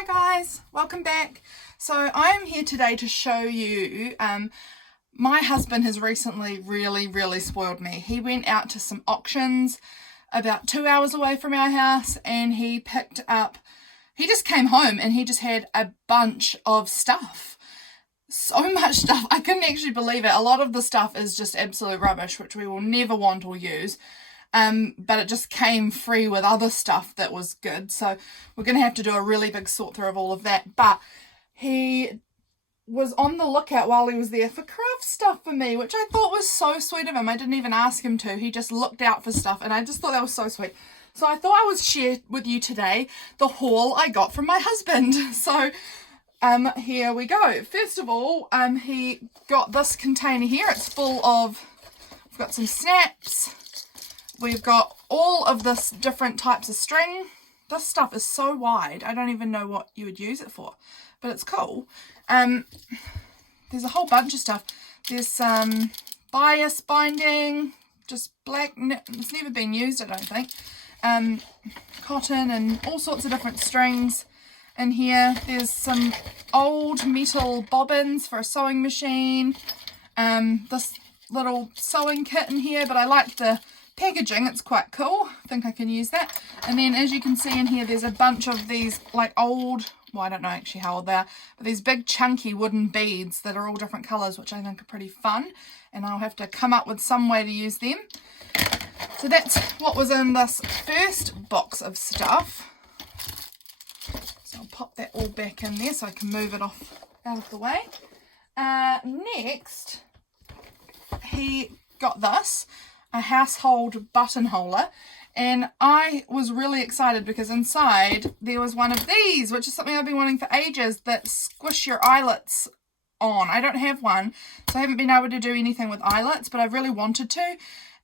Hi guys, welcome back. So I'm here today to show you, my husband has recently really spoiled me. He went out to some auctions about 2 hours away from our house and he just came home and he just had a bunch of stuff. So much stuff, I couldn't actually believe it. A lot of the stuff is just absolute rubbish, which we will never want or use. But it just came free with other stuff that was good. So we're going to have to do a really big sort through of all of that. But he was on the lookout while he was there for craft stuff for me, which I thought was so sweet of him. I didn't even ask him to. He just looked out for stuff and I just thought that was so sweet. So I thought I would share with you today the haul I got from my husband. So here we go. First of all, he got this container here. It's full of, we've got some snaps. We've got all of this different types of string. This stuff is so wide, I don't even know what you would use it for, but it's cool. There's a whole bunch of stuff. There's some bias binding, just black, it's never been used I don't think. Cotton and all sorts of different strings in here. There's some old metal bobbins for a sewing machine. This little sewing kit in here, but I like the packaging, it's quite cool. I think I can use that. And then as you can see in here, there's a bunch of these like old, well I don't know actually how old they are, but these big chunky wooden beads that are all different colours, which I think are pretty fun, and I'll have to come up with some way to use them. So that's what was in this first box of stuff. So I'll pop that all back in there so I can move it off out of the way. Next, he got this, a household buttonholer, and I was really excited because inside there was one of these, which is something I've been wanting for ages, that squish your eyelets on. I don't have one, so I haven't been able to do anything with eyelets, but I've really wanted to.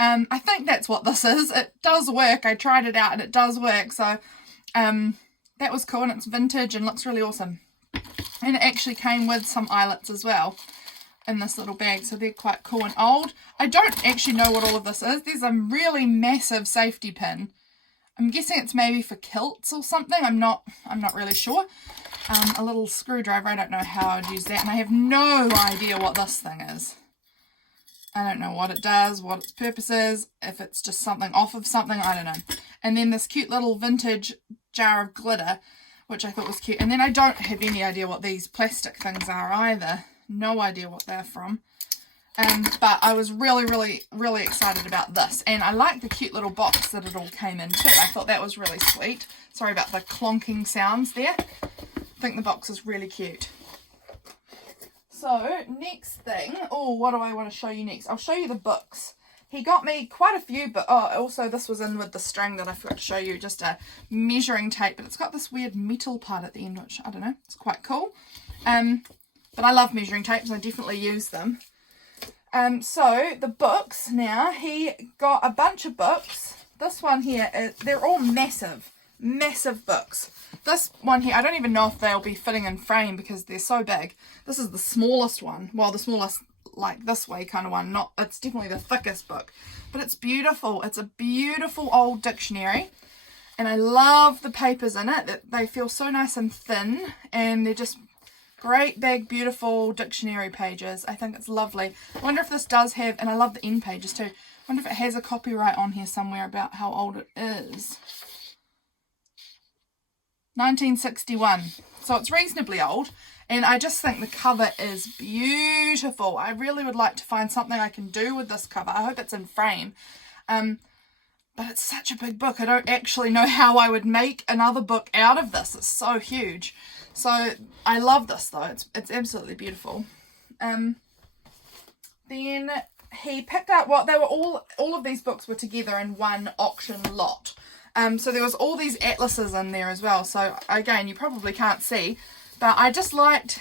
I think that's what this is. It does work. I tried it out and it does work, so that was cool, and it's vintage and looks really awesome. And it actually came with some eyelets as well in this little bag, so they're quite cool and old. I don't actually know what all of this is. There's a really massive safety pin. I'm guessing it's maybe for kilts or something. I'm not really sure. A little screwdriver. I don't know how I'd use that, and I have no idea what this thing is. I don't know what it does, what its purpose is, if it's just something off of something, I don't know. And then this cute little vintage jar of glitter, which I thought was cute. And then I don't have any idea what these plastic things are either. No idea what they're from. But I was really excited about this. And I like the cute little box that it all came in too. I thought that was really sweet. Sorry about the clonking sounds there. I think the box is really cute. So, next thing. Oh, what do I want to show you next? I'll show you the books. He got me quite a few, but also this was in with the string that I forgot to show you, just a measuring tape, but it's got this weird metal part at the end, which, I don't know, it's quite cool. But I love measuring tapes, I definitely use them. So, the books now, he got a bunch of books. This one here, they're all massive books. This one here, I don't even know if they'll be fitting in frame because they're so big. This is the smallest one. Well, the smallest, like this way kind of one. It's definitely the thickest book. But it's beautiful. It's a beautiful old dictionary. And I love the papers in it. They feel so nice and thin. And they're just great big beautiful dictionary pages. I think it's lovely. I wonder if this does have, and I love the end pages too. I wonder if it has a copyright on here somewhere about how old it is. 1961. So it's reasonably old. And I just think the cover is beautiful. I really would like to find something I can do with this cover. I hope it's in frame. But it's such a big book. I don't actually know how I would make another book out of this. It's so huge. So I love this though. It's absolutely beautiful. Then he picked up what they were all of these books were together in one auction lot. So there was all these atlases in there as well. So again, you probably can't see, but I just liked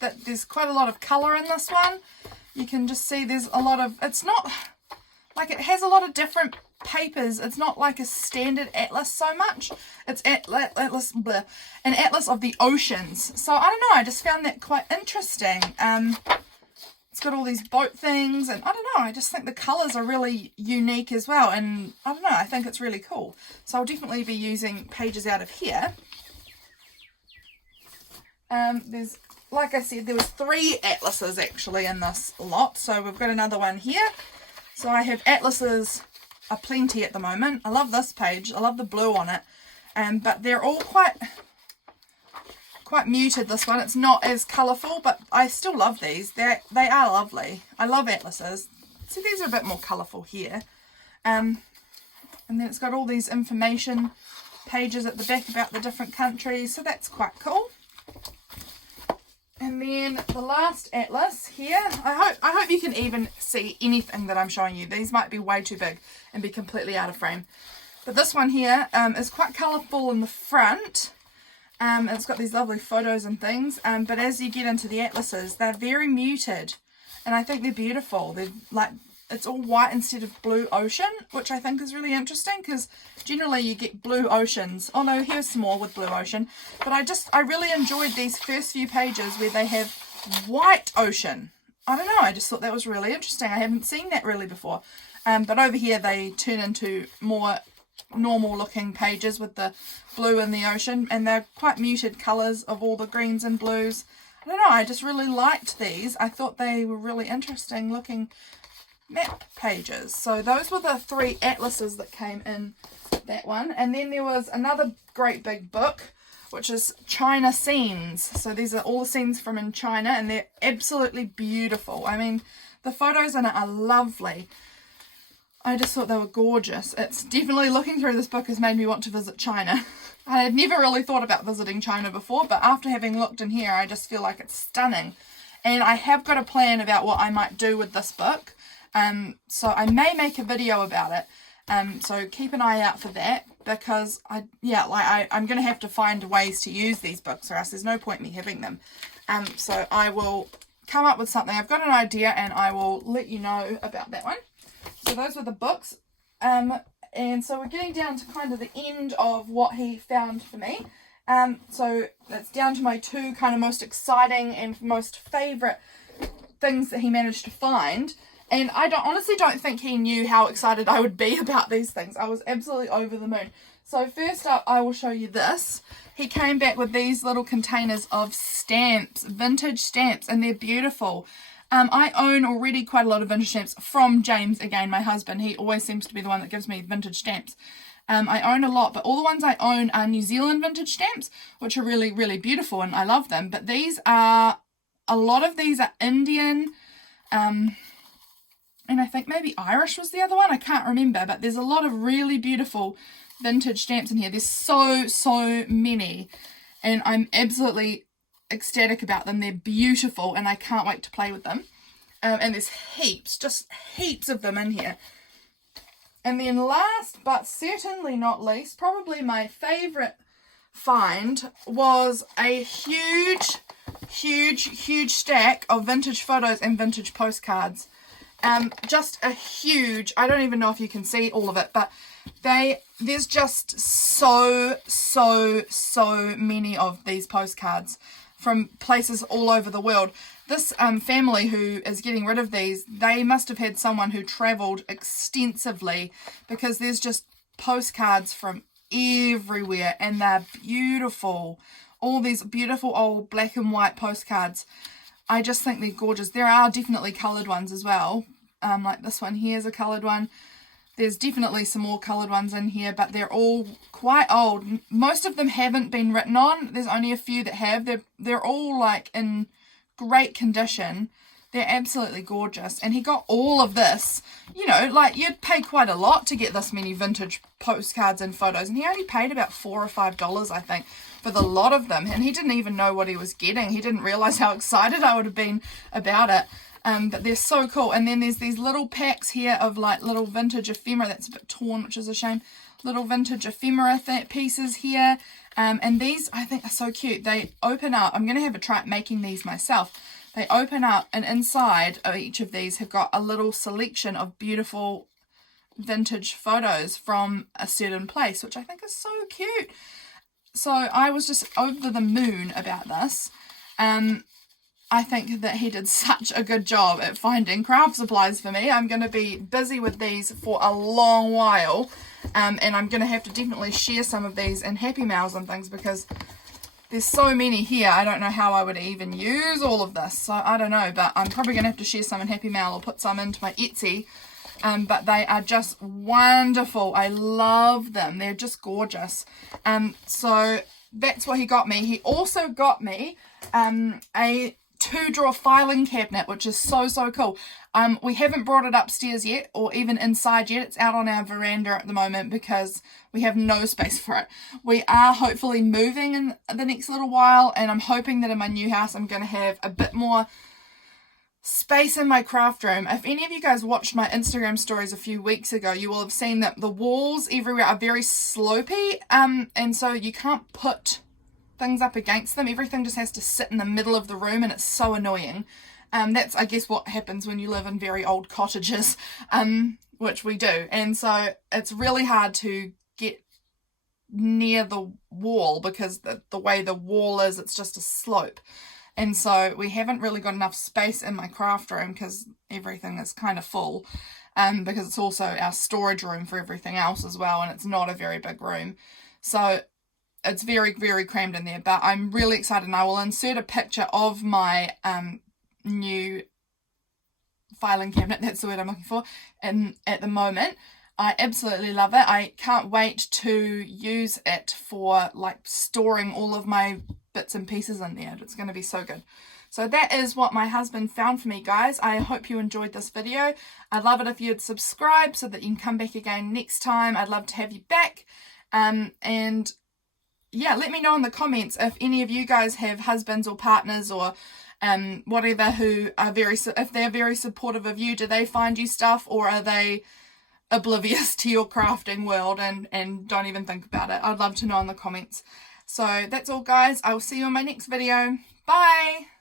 that there's quite a lot of colour in this one. You can just see there's a lot of, it's not like, it has a lot of different papers. It's not like a standard atlas so much. It's an atlas of the oceans. So I don't know, I just found that quite interesting. It's got all these boat things, and I don't know, I just think the colours are really unique as well, and I don't know, I think it's really cool. So I'll definitely be using pages out of here. There's, like I said, there was 3 atlases actually in this lot. So we've got another one here. So I have atlases aplenty at the moment. I love this page. I love the blue on it. But they're all quite muted, this one. It's not as colourful, but I still love these. They are lovely. I love atlases. See, these are a bit more colourful here. And then it's got all these information pages at the back about the different countries, so that's quite cool. And then the last atlas here, I hope you can even see anything that I'm showing you. These might be way too big and be completely out of frame. But this one here is quite colourful in the front. It's got these lovely photos and things, but as you get into the atlases, they're very muted, and I think they're beautiful. They're like, it's all white instead of blue ocean, which I think is really interesting, because generally you get blue oceans. Oh no, here's some more with blue ocean. But I really enjoyed these first few pages where they have white ocean. I don't know, I just thought that was really interesting. I haven't seen that really before. But over here they turn into more normal looking pages with the blue in the ocean, and they're quite muted colours of all the greens and blues. I don't know, I just really liked these. I thought they were really interesting looking map pages. So those were the 3 atlases that came in that one. And then there was another great big book, which is China Scenes. So these are all the scenes from in China, and they're absolutely beautiful. I mean, the photos in it are lovely. I just thought they were gorgeous. It's definitely, looking through this book has made me want to visit China. I had never really thought about visiting China before, but after having looked in here, I just feel like it's stunning. And I have got a plan about what I might do with this book. So I may make a video about it. So keep an eye out for that, because I'm going to have to find ways to use these books, or else there's no point me having them. So I will come up with something. I've got an idea, and I will let you know about that one. So those were the books. And so we're getting down to kind of the end of what he found for me. So that's down to my 2 kind of most exciting and most favourite things that he managed to find. And I honestly don't think he knew how excited I would be about these things. I was absolutely over the moon. So first up, I will show you this. He came back with these little containers of stamps, vintage stamps, and they're beautiful. I own already quite a lot of vintage stamps from James, again, my husband. He always seems to be the one that gives me vintage stamps. I own a lot, but all the ones I own are New Zealand vintage stamps, which are really, really beautiful, and I love them. But a lot of these are Indian, and I think maybe Irish was the other one. I can't remember, but there's a lot of really beautiful vintage stamps in here. There's so many, and I'm absolutely ecstatic about them. They're beautiful, and I can't wait to play with them. And there's just heaps of them in here. And then last, but certainly not least, probably my favourite find was a huge stack of vintage photos and vintage postcards. Just a huge, I don't even know if you can see all of it, but there's just so many of these postcards from places all over the world. This family who is getting rid of these, they must have had someone who travelled extensively, because there's just postcards from everywhere, and they're beautiful. All these beautiful old black and white postcards. I just think they're gorgeous. There are definitely coloured ones as well. Like this one here is a coloured one. There's definitely some more coloured ones in here, but they're all quite old. Most of them haven't been written on. There's only a few that have. They're all like in great condition. They're absolutely gorgeous. And he got all of this. You know, like you'd pay quite a lot to get this many vintage postcards and photos. And he only paid about $4 or $5, I think, for the lot of them. And he didn't even know what he was getting. He didn't realise how excited I would have been about it. But they're so cool. And then there's these little packs here of like little vintage ephemera. That's a bit torn, which is a shame. Little vintage ephemera pieces here. And these I think are so cute. They open up. I'm going to have a try at making these myself. They open up, and inside of each of these have got a little selection of beautiful vintage photos from a certain place, which I think is so cute. So I was just over the moon about this. I think that he did such a good job at finding craft supplies for me. I'm going to be busy with these for a long while. And I'm going to have to definitely share some of these in Happy Mails and things, because there's so many here. I don't know how I would even use all of this. So I don't know, but I'm probably going to have to share some in Happy Mail or put some into my Etsy. But they are just wonderful. I love them. They're just gorgeous. So that's what he got me. He also got me a 2-drawer filing cabinet, which is so cool. We haven't brought it upstairs yet or even inside yet. It's out on our veranda at the moment because we have no space for it. We are hopefully moving in the next little while, and I'm hoping that in my new house I'm going to have a bit more space in my craft room. If any of you guys watched my Instagram stories a few weeks ago, you will have seen that the walls everywhere are very slopey, and so you can't put things up against them. Everything just has to sit in the middle of the room, and it's so annoying. That's, I guess, what happens when you live in very old cottages, which we do, and so it's really hard to get near the wall because the way the wall is, it's just a slope. And so we haven't really got enough space in my craft room because everything is kind of full, because it's also our storage room for everything else as well, and it's not a very big room. So it's very crammed in there, but I'm really excited, and I will insert a picture of my new filing cabinet, that's the word I'm looking for, and at the moment. I absolutely love it. I can't wait to use it for like storing all of my bits and pieces in there. It's going to be so good. So that is what my husband found for me, guys. I hope you enjoyed this video. I'd love it if you'd subscribe so that you can come back again next time. I'd love to have you back. And yeah, let me know in the comments if any of you guys have husbands or partners or whatever who are if they're very supportive of you. Do they find you stuff, or are they oblivious to your crafting world and don't even think about it? I'd love to know in the comments. So that's all, guys. I will see you in my next video. Bye!